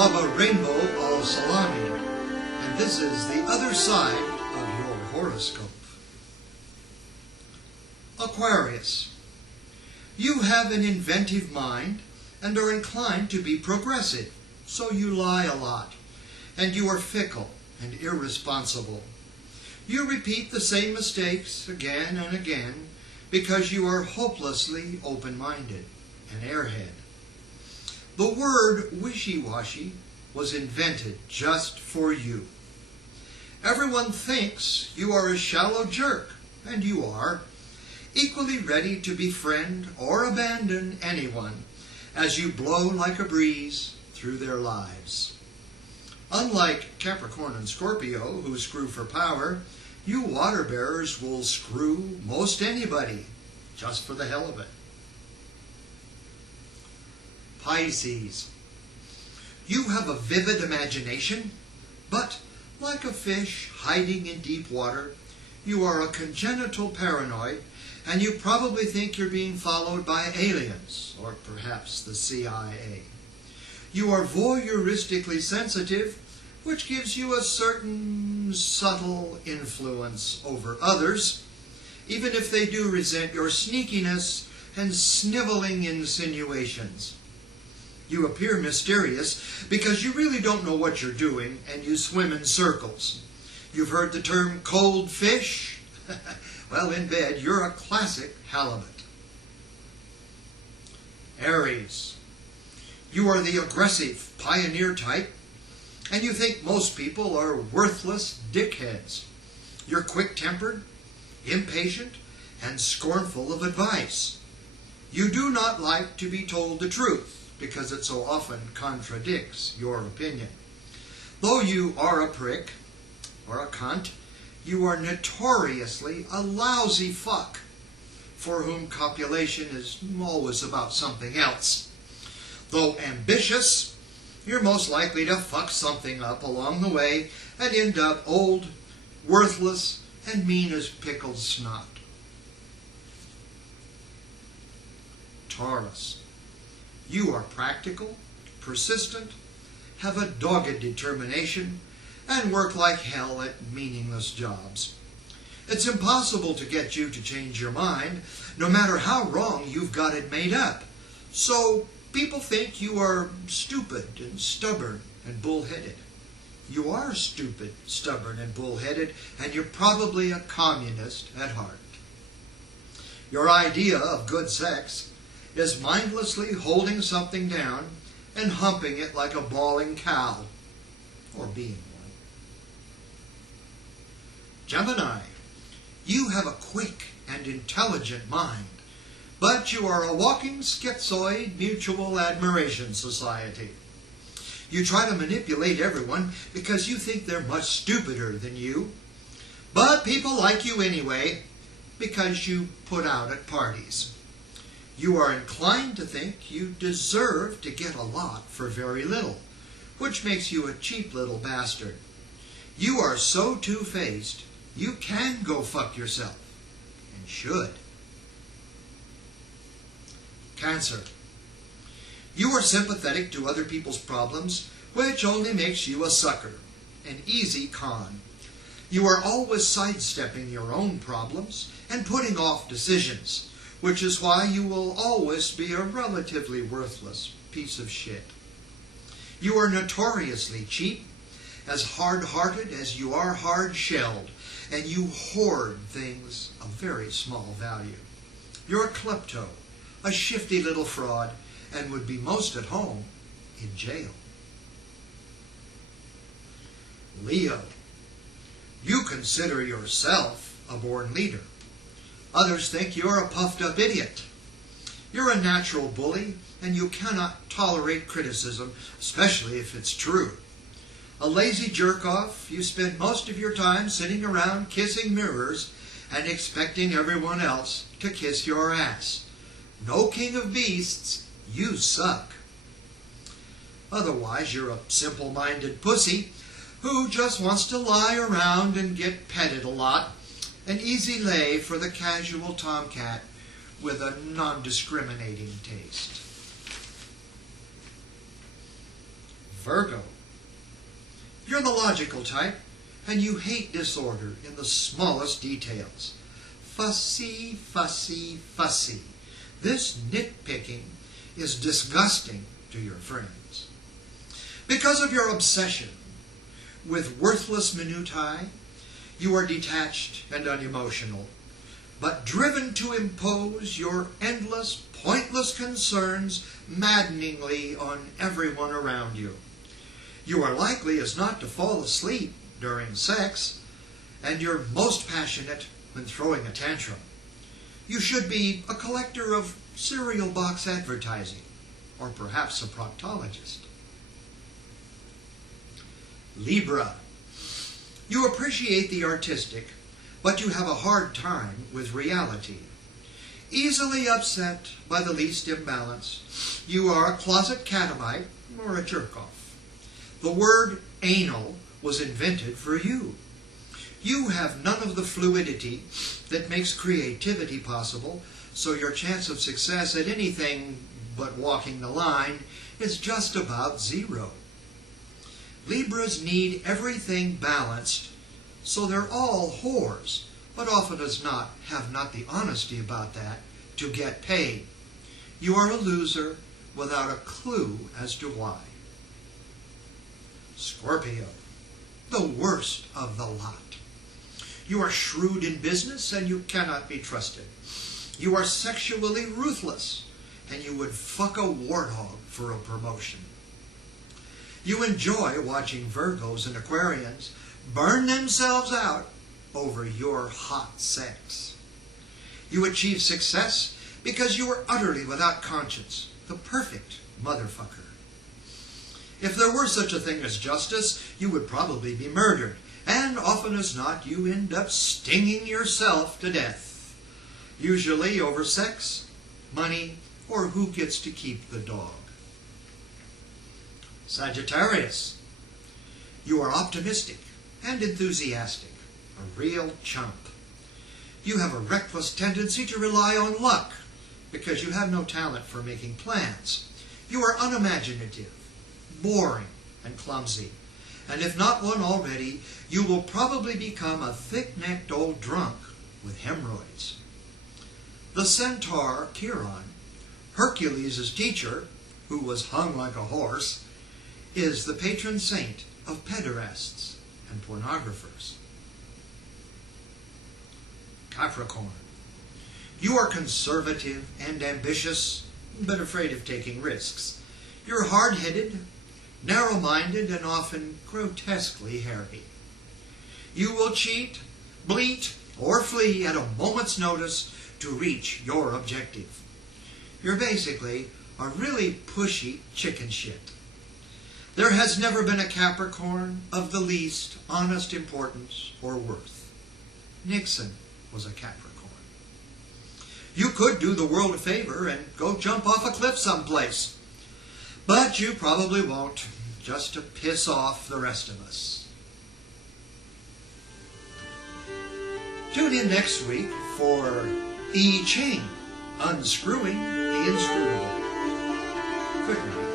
of a rainbow of salami, and this is the other side of your horoscope. Aquarius, you have an inventive mind and are inclined to be progressive, so you lie a lot, and you are fickle and irresponsible. You repeat the same mistakes again and again because you are hopelessly open-minded, an airhead. The word wishy-washy was invented just for you. Everyone thinks you are a shallow jerk, and you are, equally ready to befriend or abandon anyone as you blow like a breeze through their lives. Unlike Capricorn and Scorpio, who screw for power, you water bearers will screw most anybody, just for the hell of it. Pisces, you have a vivid imagination, but like a fish hiding in deep water, you are a congenital paranoid, and you probably think you're being followed by aliens, or perhaps the CIA. You are voyeuristically sensitive, which gives you a certain subtle influence over others, even if they do resent your sneakiness and sniveling insinuations. You appear mysterious because you really don't know what you're doing and you swim in circles. You've heard the term cold fish? Well, in bed, you're a classic halibut. Aries, you are the aggressive pioneer type, and you think most people are worthless dickheads. You're quick-tempered, impatient, and scornful of advice. You do not like to be told the truth, because it so often contradicts your opinion. Though you are a prick, or a cunt, you are notoriously a lousy fuck, for whom copulation is always about something else. Though ambitious, you're most likely to fuck something up along the way and end up old, worthless, and mean as pickled snot. Taurus, you are practical, persistent, have a dogged determination, and work like hell at meaningless jobs. It's impossible to get you to change your mind, no matter how wrong you've got it made up. So people think you are stupid and stubborn and bullheaded. You are stupid, stubborn, and bullheaded, and you're probably a communist at heart. Your idea of good sex is mindlessly holding something down and humping it like a bawling cow, or being one. Gemini, you have a quick and intelligent mind, but you are a walking schizoid mutual admiration society. You try to manipulate everyone because you think they're much stupider than you, but people like you anyway because you put out at parties. You are inclined to think you deserve to get a lot for very little, which makes you a cheap little bastard. You are so two-faced, you can go fuck yourself, and should. Cancer, you are sympathetic to other people's problems, which only makes you a sucker, an easy con. You are always sidestepping your own problems and putting off decisions, which is why you will always be a relatively worthless piece of shit. You are notoriously cheap, as hard-hearted as you are hard-shelled, and you hoard things of very small value. You're a klepto, a shifty little fraud, and would be most at home in jail. Leo, you consider yourself a born leader. Others think you're a puffed-up idiot. You're a natural bully, and you cannot tolerate criticism, especially if it's true. A lazy jerk-off, you spend most of your time sitting around kissing mirrors and expecting everyone else to kiss your ass. No king of beasts, you suck. Otherwise, you're a simple-minded pussy who just wants to lie around and get petted a lot, an easy lay for the casual tomcat with a non-discriminating taste. Virgo. You're the logical type, and you hate disorder in the smallest details. Fussy, fussy, fussy. This nitpicking is disgusting to your friends. Because of your obsession with worthless minutiae, you are detached and unemotional, but driven to impose your endless, pointless concerns maddeningly on everyone around you. You are likely as not to fall asleep during sex, and you're most passionate when throwing a tantrum. You should be a collector of cereal box advertising, or perhaps a proctologist. Libra. You appreciate the artistic, but you have a hard time with reality. Easily upset by the least imbalance, you are a closet catamite or a jerk-off. The word anal was invented for you. You have none of the fluidity that makes creativity possible, so your chance of success at anything but walking the line is just about zero. Libras need everything balanced, so they're all whores, but often as not have not the honesty about that to get paid. You are a loser without a clue as to why. Scorpio, the worst of the lot. You are shrewd in business and you cannot be trusted. You are sexually ruthless and you would fuck a warthog for a promotion. You enjoy watching Virgos and Aquarians burn themselves out over your hot sex. You achieve success because you are utterly without conscience, the perfect motherfucker. If there were such a thing as justice, you would probably be murdered, and often as not, you end up stinging yourself to death, usually over sex, money, or who gets to keep the dog. Sagittarius. You are optimistic and enthusiastic, a real chump. You have a reckless tendency to rely on luck because you have no talent for making plans. You are unimaginative, boring, and clumsy. And if not one already, you will probably become a thick-necked old drunk with hemorrhoids. The centaur Chiron, Hercules' teacher, who was hung like a horse, is the patron saint of pederasts and pornographers. Capricorn. You are conservative and ambitious, but afraid of taking risks. You're hard-headed, narrow-minded, and often grotesquely hairy. You will cheat, bleat, or flee at a moment's notice to reach your objective. You're basically a really pushy chicken shit. There has never been a Capricorn of the least honest importance or worth. Nixon was a Capricorn. You could do the world a favor and go jump off a cliff someplace. But you probably won't, just to piss off the rest of us. Tune in next week for I Ching, Unscrewing the Inscrutable. Good night.